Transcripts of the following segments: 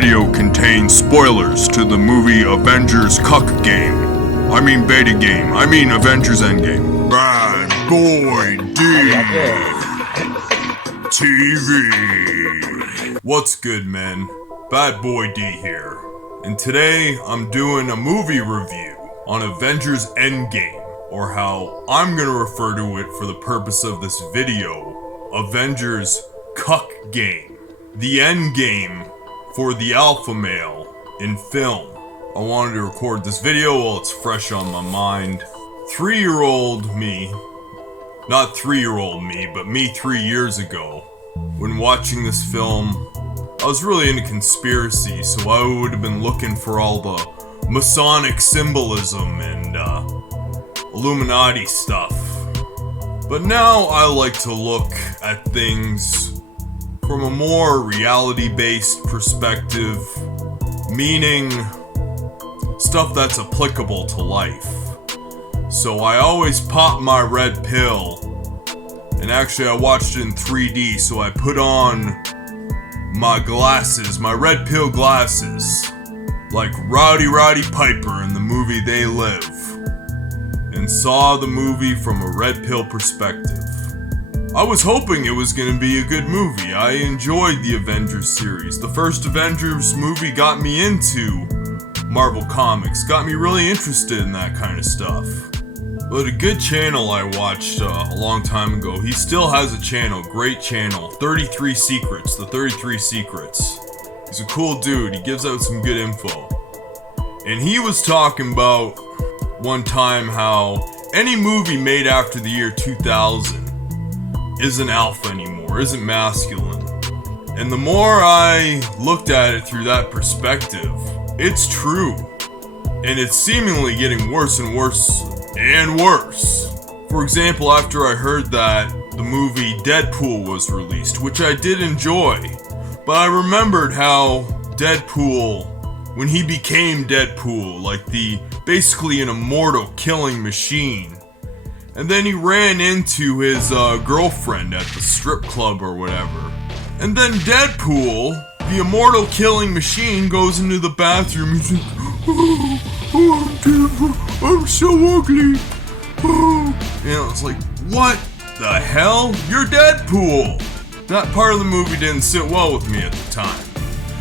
video contains spoilers to the movie Avengers Cuck Game. Beta Game. Avengers Endgame. Bad Boy D. TV. What's good, men? Bad Boy D here. And today I'm doing a movie review on Avengers Endgame, or how I'm gonna refer to it for the purpose of this video, Avengers Cuck Game. The Endgame for the alpha male in film. I wanted to record this video while it's fresh on my mind. 3-year-old me, not 3-year-old me, but me 3 years ago, when watching this film, I was really into conspiracy, so I would have been looking for all the Masonic symbolism and Illuminati stuff. But now I like to look at things from a more reality-based perspective, meaning stuff that's applicable to life. So I always pop my red pill, and actually I watched it in 3D, so I put on my glasses, my red pill glasses, like Roddy Piper in the movie They Live, and saw the movie from a red pill perspective. I was hoping it was going to be a good movie. I enjoyed the Avengers series. The first Avengers movie got me into Marvel Comics, got me really interested in that kind of stuff. But a good channel I watched a long time ago, he still has a channel, great channel, 33 Secrets, the 33 Secrets. He's a cool dude, he gives out some good info. And he was talking about one time how any movie made after the year 2000 isn't alpha anymore, isn't masculine. And the more I looked at it through that perspective, it's true. And it's seemingly getting worse and worse and worse. For example, after I heard that the movie Deadpool was released, which I did enjoy, but I remembered how Deadpool, when he became Deadpool, like basically an immortal killing machine, and then he ran into his girlfriend at the strip club or whatever. And then Deadpool, the immortal killing machine, goes into the bathroom and says, I'm so ugly. It's like, what the hell? You're Deadpool! That part of the movie didn't sit well with me at the time.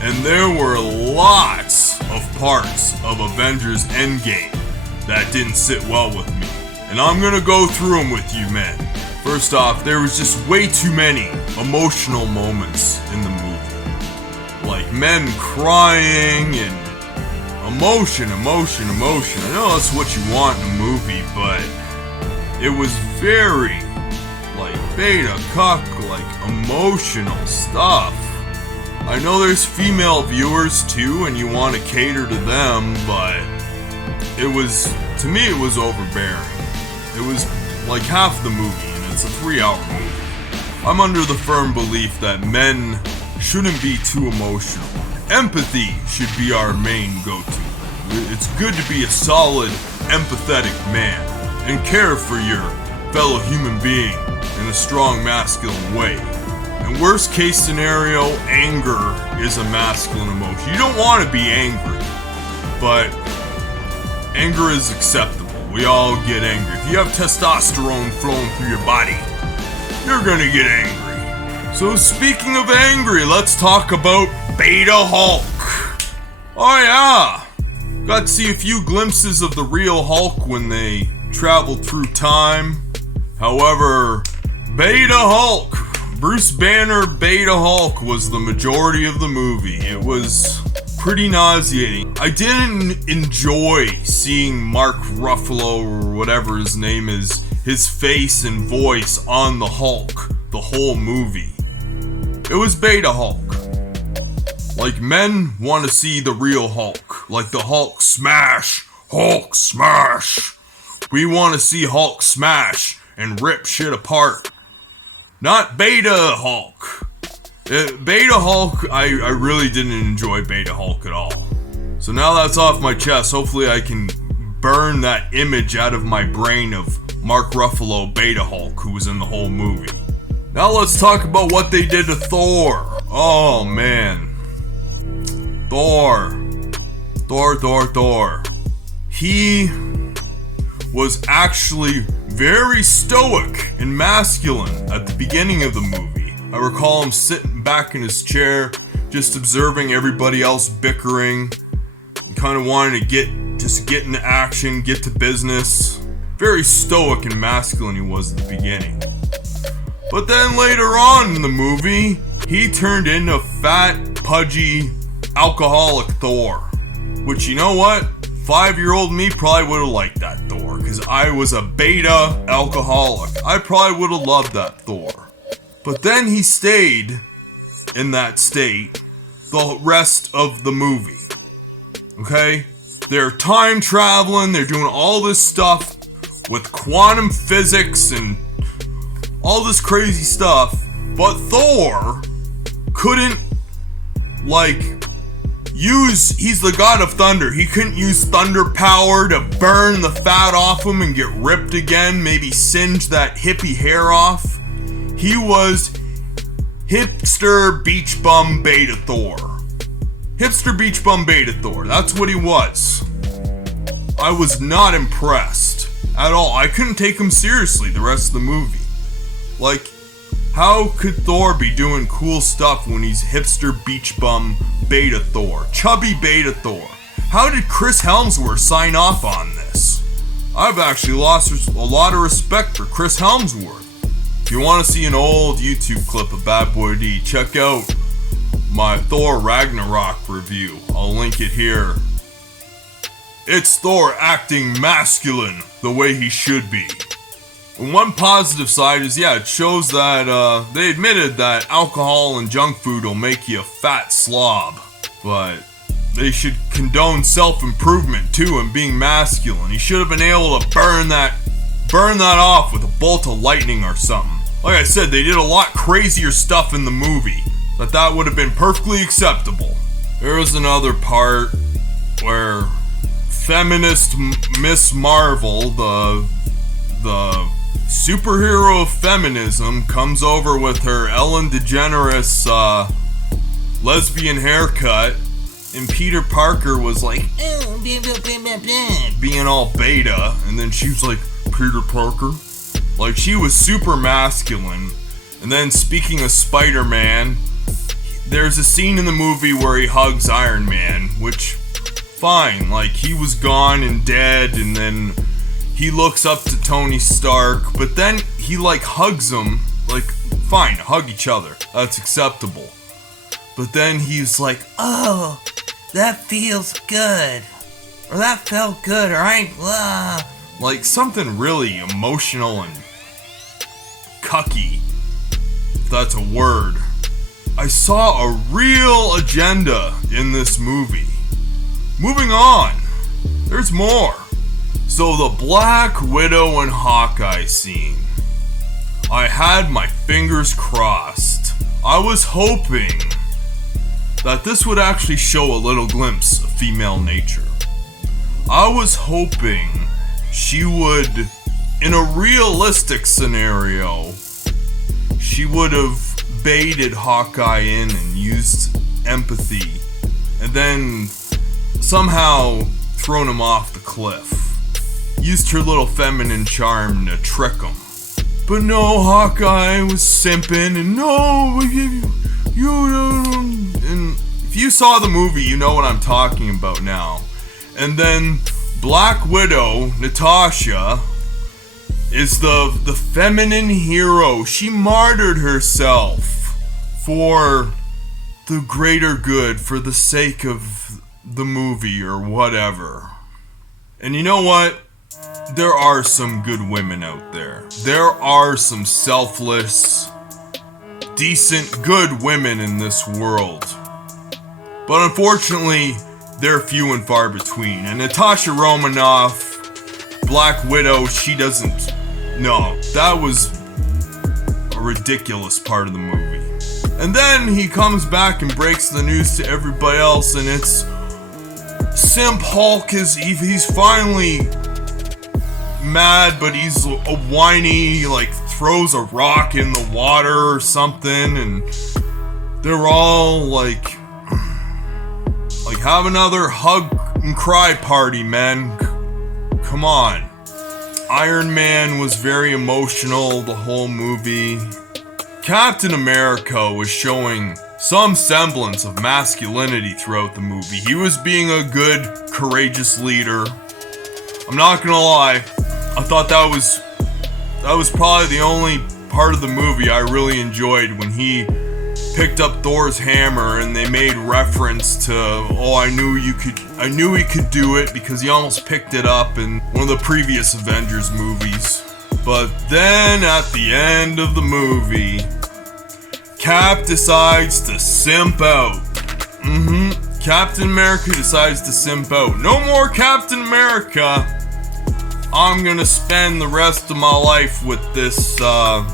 And there were lots of parts of Avengers Endgame that didn't sit well with me. And I'm gonna go through them with you, men. First off, there was just way too many emotional moments in the movie. Like men crying and emotion. I know that's what you want in a movie, but it was very, beta cuck, emotional stuff. I know there's female viewers too, and you want to cater to them, but to me it was overbearing. It was like half the movie, and it's a 3-hour movie. I'm under the firm belief that men shouldn't be too emotional. Empathy should be our main go-to. It's good to be a solid, empathetic man and care for your fellow human being in a strong masculine way. In worst case scenario, anger is a masculine emotion. You don't want to be angry, but anger is acceptable. We all get angry. If you have testosterone flowing through your body, you're gonna get angry. So speaking of angry, let's talk about Beta Hulk. Oh yeah! Got to see a few glimpses of the real Hulk when they traveled through time. However, Beta Hulk, Bruce Banner Beta Hulk was the majority of the movie. It was pretty nauseating. I didn't enjoy seeing Mark Ruffalo, or whatever his name is, his face and voice on the Hulk the whole movie. It was Beta Hulk. Men want to see the real Hulk. The Hulk smash! Hulk smash! We want to see Hulk smash and rip shit apart. Not Beta Hulk. Beta Hulk, I really didn't enjoy Beta Hulk at all. So now that's off my chest, hopefully I can burn that image out of my brain of Mark Ruffalo Beta Hulk, who was in the whole movie. Now let's talk about what they did to Thor. Oh man. Thor. He was actually very stoic and masculine at the beginning of the movie. I recall him sitting back in his chair, just observing everybody else bickering, and kind of wanting to get into action, get to business. Very stoic and masculine he was at the beginning. But then later on in the movie, he turned into fat, pudgy, alcoholic Thor. Which, you know what? 5-year-old me probably would have liked that Thor, because I was a beta alcoholic. I probably would have loved that Thor. But then he stayed in that state the rest of the movie. Okay? They're time traveling, they're doing all this stuff with quantum physics and all this crazy stuff, but Thor couldn't, he's the god of thunder. He couldn't use thunder power to burn the fat off him and get ripped again, maybe singe that hippie hair off. He was hipster beach bum beta Thor. Hipster beach bum beta Thor, that's what he was. I was not impressed at all. I couldn't take him seriously the rest of the movie. How could Thor be doing cool stuff when he's hipster beach bum beta Thor? Chubby beta Thor. How did Chris Hemsworth sign off on this? I've actually lost a lot of respect for Chris Hemsworth. If you want to see an old YouTube clip of Bad Boy D, check out my Thor Ragnarok review. I'll link it here. It's Thor acting masculine the way he should be. And one positive side is, it shows that they admitted that alcohol and junk food will make you a fat slob. But they should condone self-improvement too and being masculine. He should have been able to burn that off with a bolt of lightning or something. Like I said, they did a lot crazier stuff in the movie, but that would have been perfectly acceptable. There was another part where feminist Miss Marvel, the superhero of feminism, comes over with her Ellen DeGeneres lesbian haircut, and Peter Parker was like, being all beta, and then she was like, Peter Parker? She was super masculine. And then speaking of Spider-Man, there's a scene in the movie where he hugs Iron Man, which, fine, he was gone and dead, and then he looks up to Tony Stark, but then he hugs him, fine, hug each other, that's acceptable. But then he's like, oh, that feels good, or that felt good, or something really emotional and cucky, if that's a word. I saw a real agenda in this movie. Moving on, there's more. So the Black Widow and Hawkeye scene. I had my fingers crossed. I was hoping that this would actually show a little glimpse of female nature. I was hoping she would, in a realistic scenario, she would have baited Hawkeye in and used empathy, and then somehow thrown him off the cliff. Used her little feminine charm to trick him. But no, Hawkeye was simping, and no, and if you saw the movie, you know what I'm talking about now. And then Black Widow, Natasha, is the feminine hero. She martyred herself for the greater good, for the sake of the movie or whatever. And you know what? There are some good women out there. There are some selfless, decent, good women in this world. But unfortunately, they're few and far between. And Natasha Romanoff, Black Widow, she doesn't... No, that was a ridiculous part of the movie. And then he comes back and breaks the news to everybody else, and it's... Simp Hulk he's finally mad, but he's a whiny, throws a rock in the water or something, and they're all Have another hug and cry party, man. Come on. Iron Man was very emotional the whole movie. Captain America was showing some semblance of masculinity throughout the movie. He was being a good, courageous leader. I'm not gonna lie, I thought that was probably the only part of the movie I really enjoyed, when he picked up Thor's hammer and they made reference to, oh, I knew he could do it because he almost picked it up in one of the previous Avengers movies. But then at the end of the movie, Cap decides to simp out. Captain America decides to simp out. No more Captain America. I'm gonna spend the rest of my life with this, I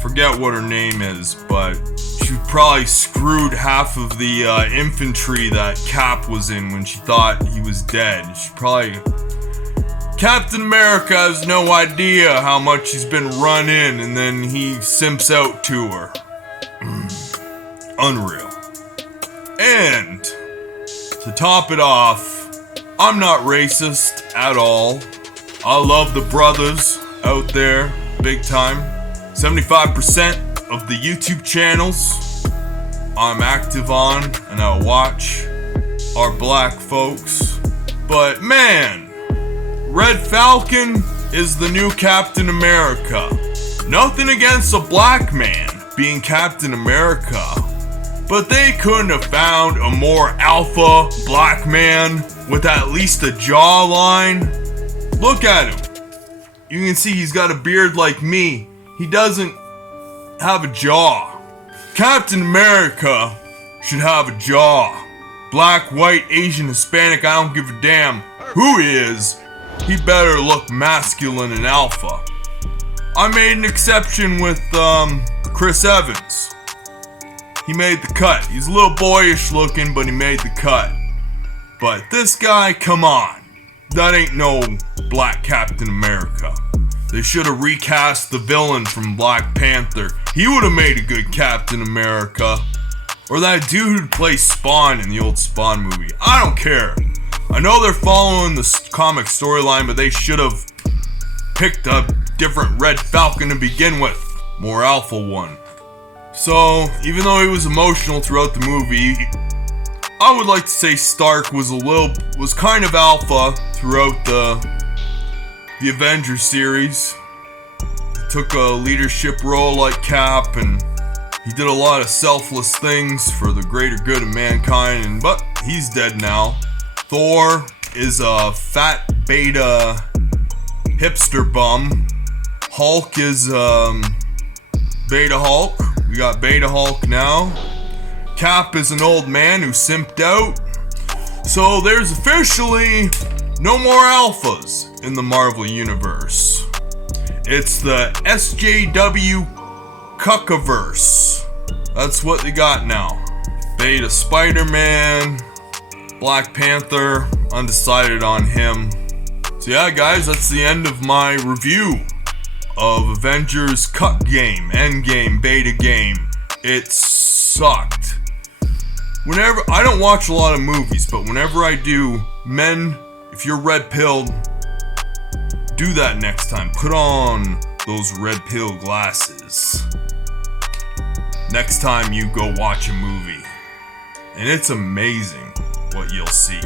forget what her name is, but she probably screwed half of the infantry that Cap was in when she thought he was dead. Captain America has no idea how much he's been run in, and then he simps out to her. Unreal. And to top it off, I'm not racist at all. I love the brothers out there, big time. 75% of the YouTube channels I'm active on and I watch are black folks. But man, Red Falcon is the new Captain America. Nothing against a black man being Captain America, but they couldn't have found a more alpha black man with at least a jawline. Look at him. You can see he's got a beard like me. He doesn't have a jaw. Captain America should have a jaw. Black, white, Asian, Hispanic, I don't give a damn who he is. He better look masculine and alpha. I made an exception with Chris Evans. He made the cut. He's a little boyish looking, but he made the cut. But this guy, come on. That ain't no black Captain America. They should have recast the villain from Black Panther. He would have made a good Captain America. Or that dude who plays Spawn in the old Spawn movie. I don't care. I know they're following the comic storyline, but they should have picked a different Red Falcon to begin with. More alpha one. So, even though he was emotional throughout the movie, I would like to say Stark was kind of alpha throughout the Avengers series. He took a leadership role like Cap, and he did a lot of selfless things for the greater good of mankind, but he's dead now. Thor is a fat beta hipster bum. Hulk is Beta Hulk. We got Beta Hulk now. Cap is an old man who simped out. So there's officially no more alphas in the Marvel Universe. It's the SJW cuck-averse. That's what they got now. Beta Spider-Man, Black Panther, undecided on him. So yeah, guys, that's the end of my review of Avengers Cuck Game Endgame beta game. It sucked. I don't watch a lot of movies, but whenever I do, men, if you're red pilled, do that next time. Put on those red pill glasses next time you go watch a movie. And it's amazing what you'll see.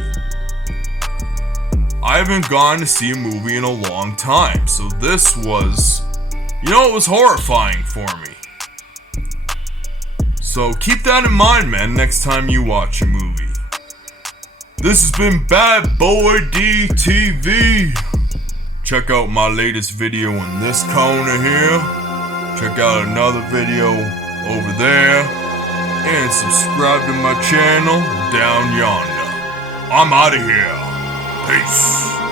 I haven't gone to see a movie in a long time, so this was, it was horrifying for me. So keep that in mind, man, next time you watch a movie. This has been Bad Boy DTV. Check out my latest video in this corner here. Check out another video over there. And subscribe to my channel down yonder. I'm out of here. Peace.